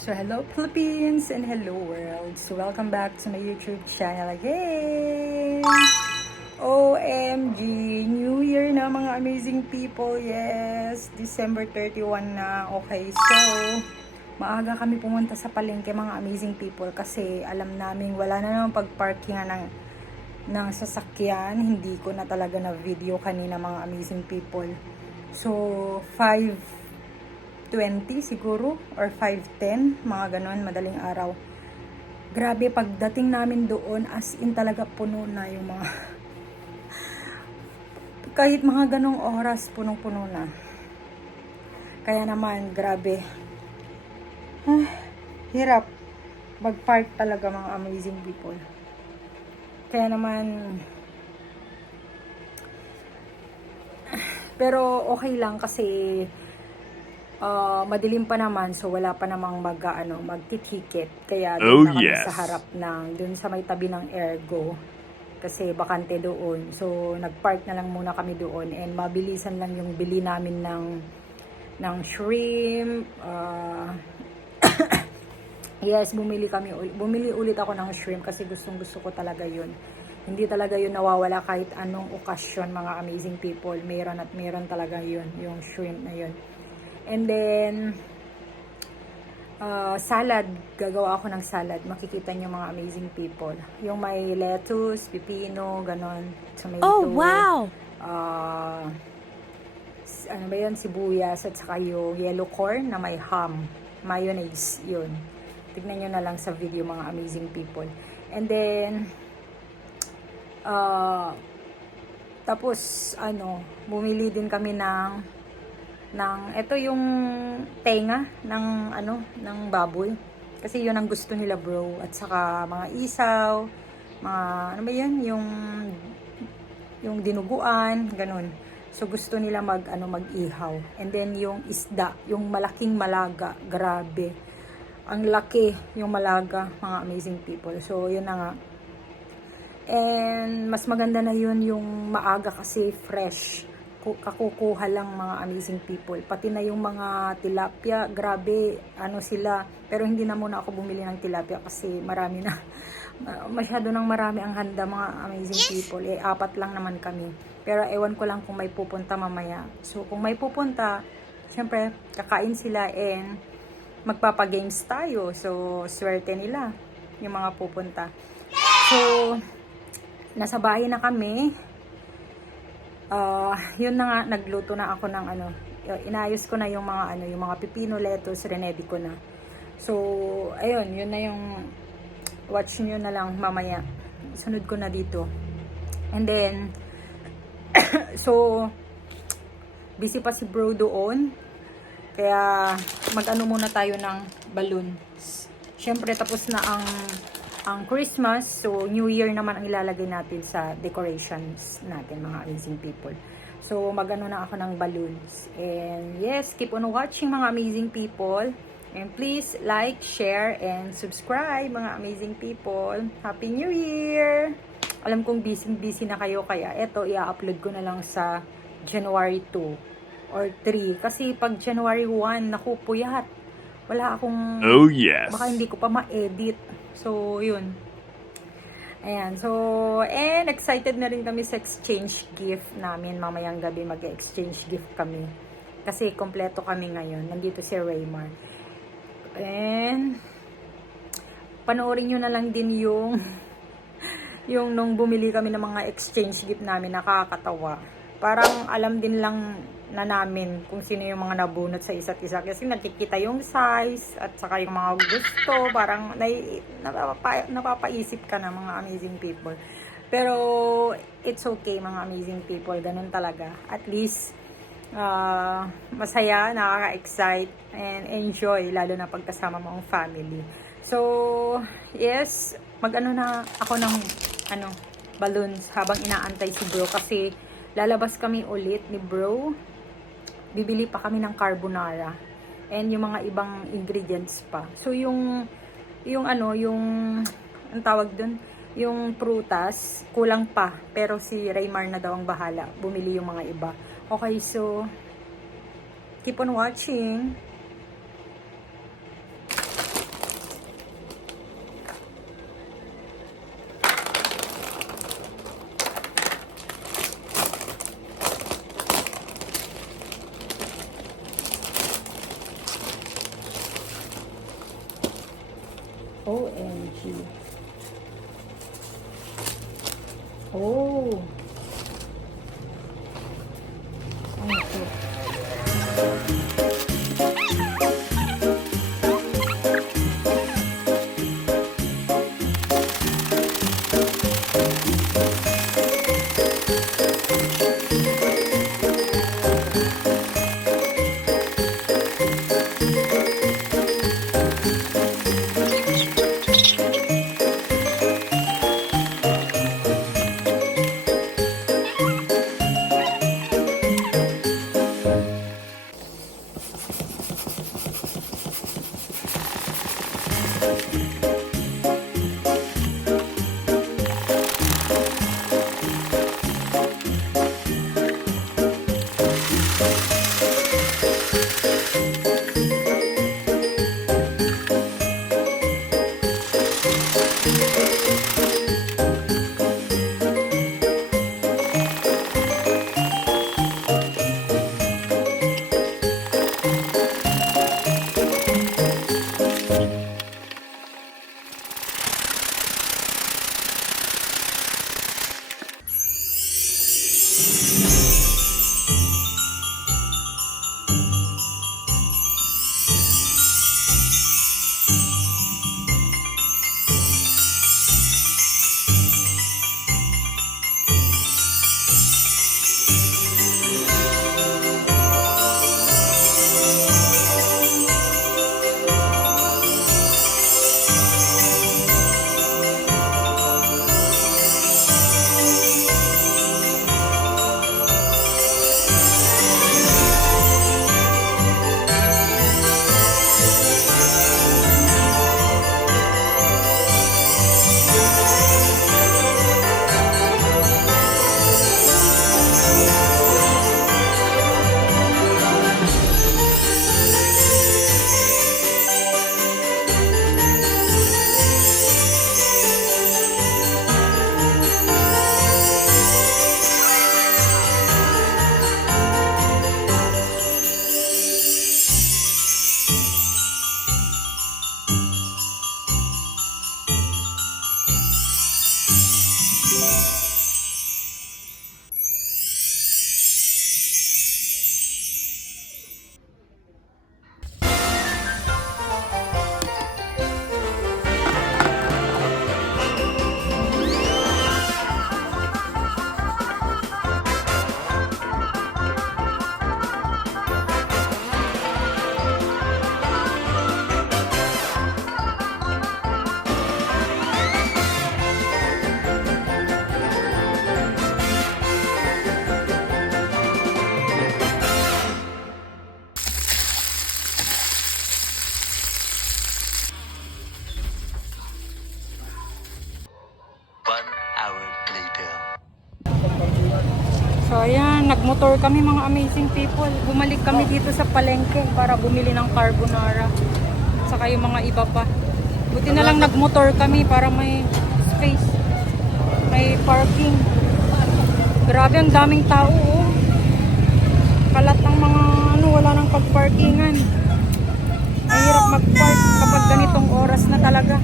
So hello Philippines and hello world. So welcome back to my YouTube channel again. OMG, New Year na mga amazing people. Yes, December 31 na. Okay, so maaga kami pumunta sa palengke mga amazing people kasi alam namin wala na naman pagparkingan ng sasakyan. Hindi ko na talaga na video kanina mga amazing people. So 5:20 siguro or 5:10, mga ganon, madaling araw. Grabe, pagdating namin doon, as in talaga puno na yung mga kahit mga ganong oras, punong-puno na. Kaya naman, grabe. Hirap mag-park talaga mga amazing people. Kaya naman, pero okay lang kasi madilim pa naman, so wala pa namang magtitiket. Kaya doon na kami sa harap dun sa may tabi ng Ergo. Kasi bakante doon. So nagpark na lang muna kami doon and mabilisan lang yung bili namin ng shrimp. Yes, bumili ulit ako ng shrimp kasi gustong-gusto ko talaga yun. Hindi talaga yun nawawala kahit anong okasyon mga amazing people. Meron at meron talaga yun, yung shrimp na yun. And then, salad. Gagawa ako ng salad. Makikita niyo mga amazing people. Yung may lettuce, pipino, ganon. Tomato. Oh, wow! Ano ba yan? Sibuyas at saka yung yellow corn na may ham. Mayonnaise. Yun. Tignan nyo na lang sa video mga amazing people. And then, tapos, bumili din kami ng ito yung tenga ng baboy kasi yun ang gusto nila bro, at saka mga isaw, mga ano ba yan, yung dinuguan, ganun. So gusto nila mag-ihaw. And then yung isda, yung malaking malaga, grabe ang laki yung malaga mga amazing people. So yun na nga. And mas maganda na yun yung maaga kasi fresh, kakukuha lang mga amazing people. Pati na yung mga tilapia, grabe, sila. Pero hindi na muna ako bumili ng tilapia kasi marami na. Masyado nang marami ang handa mga amazing people. 4 lang naman kami. Pero ewan ko lang kung may pupunta mamaya. So kung may pupunta, syempre, kakain sila and magpapagames tayo. So swerte nila yung mga pupunta. So, nasa bahay na kami. Yun na nga, nagluto na ako ng inayos ko na yung mga pipino, lettuce, ready ko na. So, ayun, yun na yung watch nyo na lang mamaya. Sunod ko na dito. And then, so, busy pa si bro doon. Kaya, muna tayo ng balloons. Syempre, tapos na ang Christmas, so New Year naman ang ilalagay natin sa decorations natin mga amazing people. So na ako ng balloons. And yes, keep on watching mga amazing people. And please like, share, and subscribe mga amazing people. Happy New Year! Alam kong busy na kayo, kaya eto i-upload ko na lang sa January 2 or 3. Kasi pag January 1, naku, puyat. Wala akong, baka hindi ko pa ma-edit. So, yun. Ayan. So, and excited na rin kami sa exchange gift namin. Mamayang gabi mag-exchange gift kami. Kasi kompleto kami ngayon. Nandito si Raymar. And, panoorin nyo na lang din yung nung bumili kami ng mga exchange gift namin. Nakakatawa. Parang alam din lang na namin kung sino yung mga nabunot sa isa't isa kasi nakikita yung size at saka yung mga gusto, parang napapaisip ka na mga amazing people. Pero it's okay mga amazing people, ganun talaga. At least masaya, nakaka-excite and enjoy, lalo na pagkasama mo ang family. So yes, na ako ng balloons habang inaantay si bro kasi lalabas kami ulit ni bro. Bibili pa kami ng carbonara and yung mga ibang ingredients pa. So yung ang tawag dun, yung prutas, kulang pa. Pero si Raymar na daw ang bahala. Bumili yung mga iba. Okay, so keep on watching. OMG. Oh. Ang cute. So ayan, nagmotor kami mga amazing people. Bumalik kami dito sa palengke para bumili ng carbonara. Saka yung mga iba pa. Buti na lang nagmotor kami para may space. May parking. Grabe, ang daming tao oh. Kalat ang mga wala nang pagparkingan. Mahirap magpark kapag ganitong oras na talaga.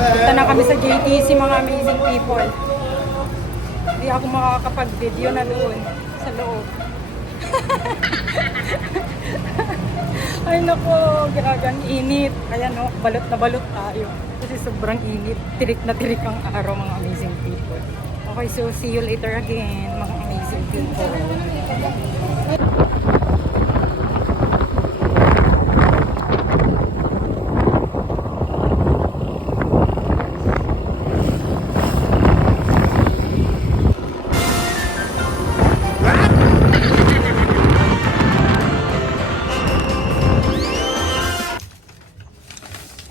Punta na kami sa JTC mga amazing people. Hindi ako makakapag-video na doon sa loob. Ay nako, grabe ang init. Kaya no, balot na balot tayo. Kasi sobrang init. Tirik na tirik ang araw mga amazing people. Okay, so see you later again mga amazing people.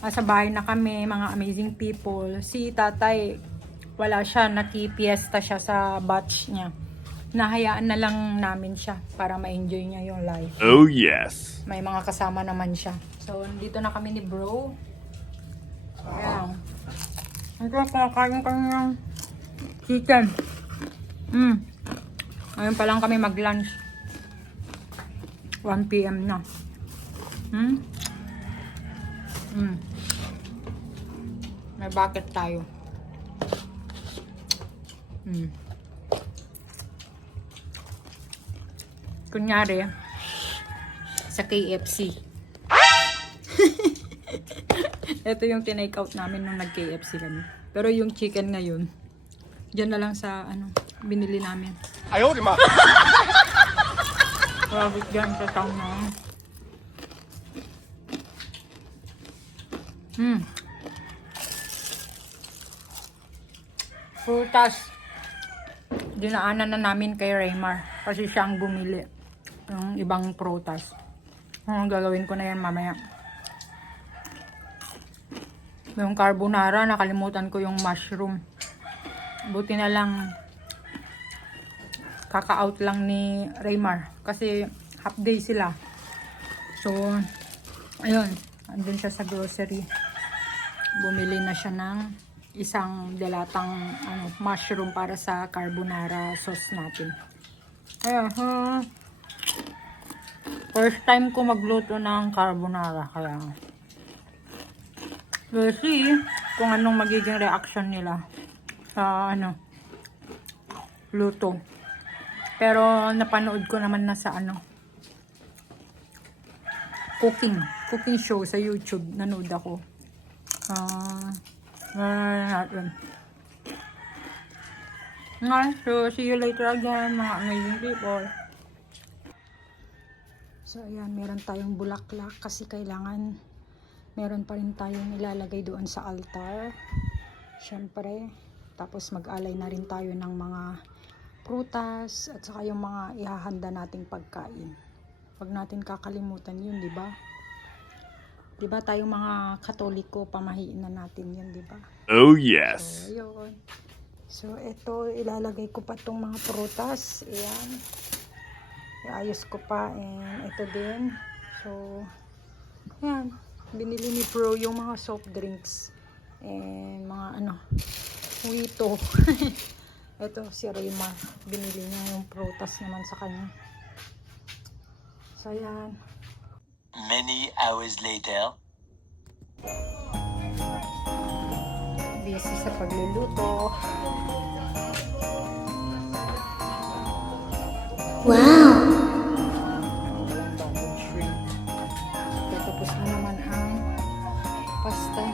Sa bahay na kami, mga amazing people. Si tatay, wala siya, nakipiesta siya sa batch niya. Nahayaan na lang namin siya para ma-enjoy niya yung life. Oh yes! May mga kasama naman siya. So, dito na kami ni bro. Ayan. Ito, kumakain kami ng chicken. Ngayon pa lang kami mag-lunch. 1 PM na. May bucket tayo. Kunyari, sa KFC. Ito yung tinake out namin nung nag-KFC kami. Pero yung chicken ngayon, dyan na lang sa binili namin. Ayaw, di ma! Traffic dyan sa town na. Prutas. Dinaanan na namin kay Raymar kasi siya ang bumili ng ibang prutas. Gagawin ko na yan mamaya. Yung carbonara, nakalimutan ko yung mushroom. Buti na lang kaka-out lang ni Raymar kasi half day sila. So, ayun, andun siya sa grocery. Bumili na siya ng isang dalatang mushroom para sa carbonara sauce natin. Ayun, first time ko magluto ng carbonara kaya we'll see kung anong magiging reaction nila sa luto. Pero napanood ko naman na sa cooking show sa YouTube. Nanood ako. So see you later again, mga amazing people. So ayan, meron tayong bulaklak kasi kailangan meron pa rin tayong nilalagay doon sa altar. Syempre, tapos mag-alay na rin tayo ng mga prutas at saka yung mga ihahanda nating pagkain. Huwag natin kakalimutan yun, di ba? Di ba tayong mga Katoliko, pamahiin na natin yun, di ba? Oh yes! So, ayun. So, ito, ilalagay ko pa tong mga prutas. Ayan. Iayos ko pa. And ito din. So, ayan. Binili ni Pro yung mga soft drinks and mga wito. Ito si Raymar, binili niya yung prutas naman sa kanya. So yan. Many hours later. Busy sa pagluluto. Wow! Tapos na naman ang pasta.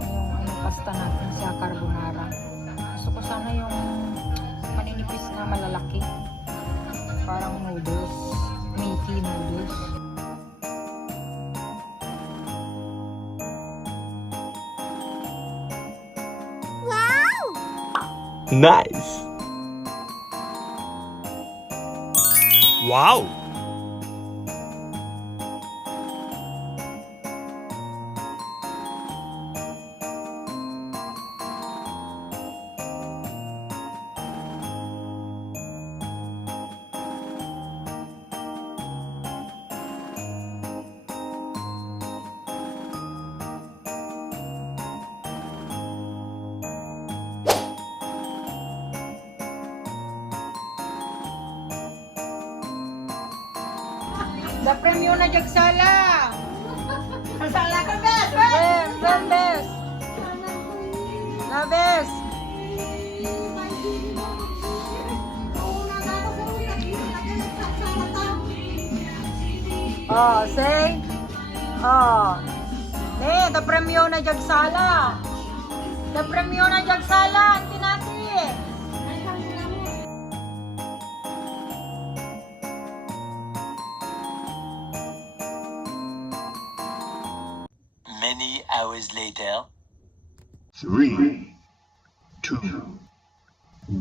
Yung pasta natin sa carbonara. Gusto ko sana yung maninipis na malalaki. Parang noodles. Mickey noodles. Nice! Wow! The premyo na jagsala. Sala ka bes. Bes. Na bes. Oh, say. Oh. Ne, the premyo na jagsala. The premyo na jagsala, tinati. Many hours later. 3, 2,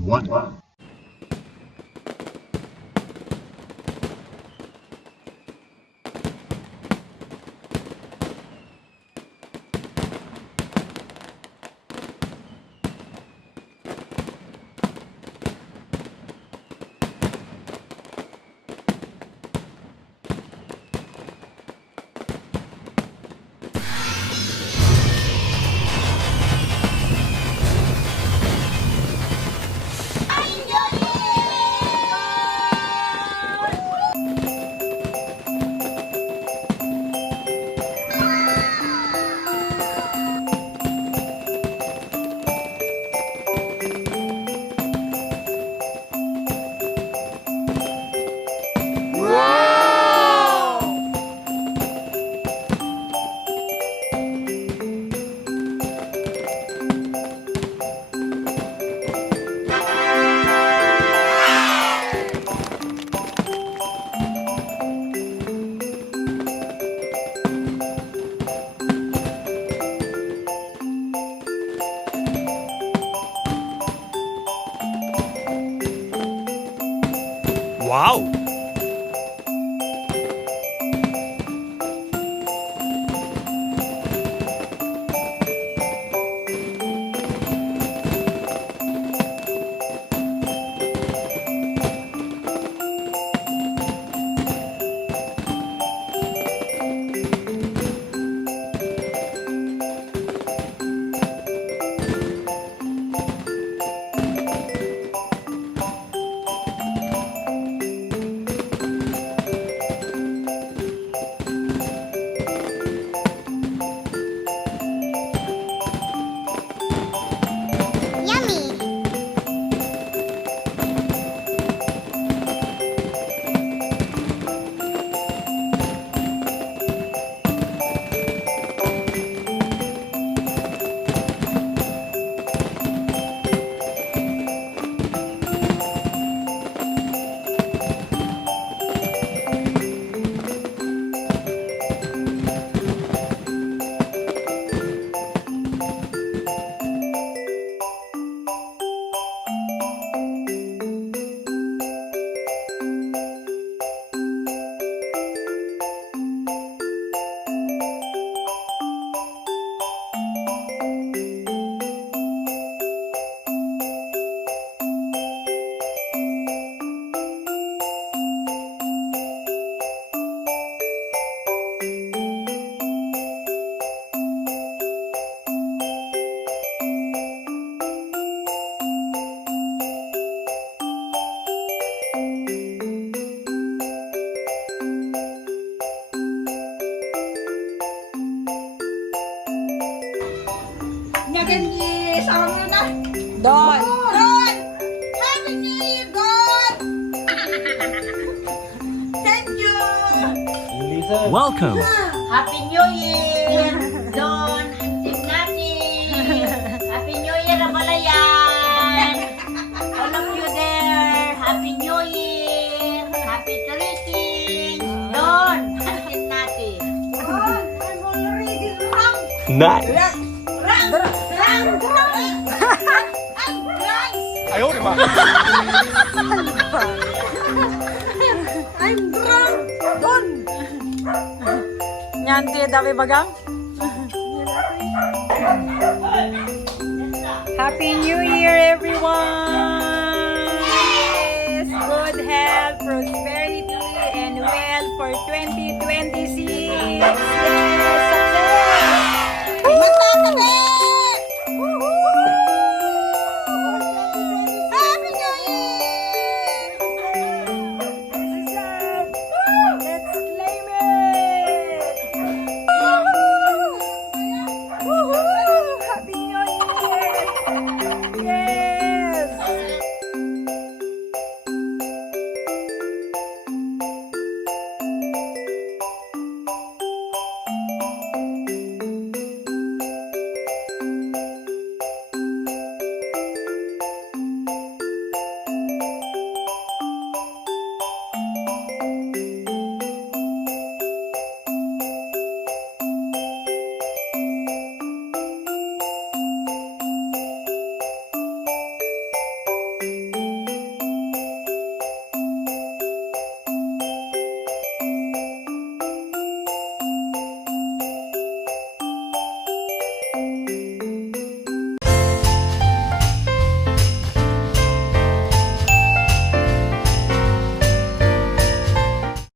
1. Wow! Don! Happy New Year, God! Thank you! Welcome! Happy New Year! Don, antik natin! Happy New Year, Abalayan! All of you there, Happy New Year! Happy Tricky! Don, antik natin! Don, I'm already drunk! Nice! Drunk! Drunk! I'm drunk! Ayaw ni ma! I'm drunk! Don! Nyanti, dami bagang? Happy New Year, everyone! Yes! Good health, prosperity, and wealth for 2026! Yes!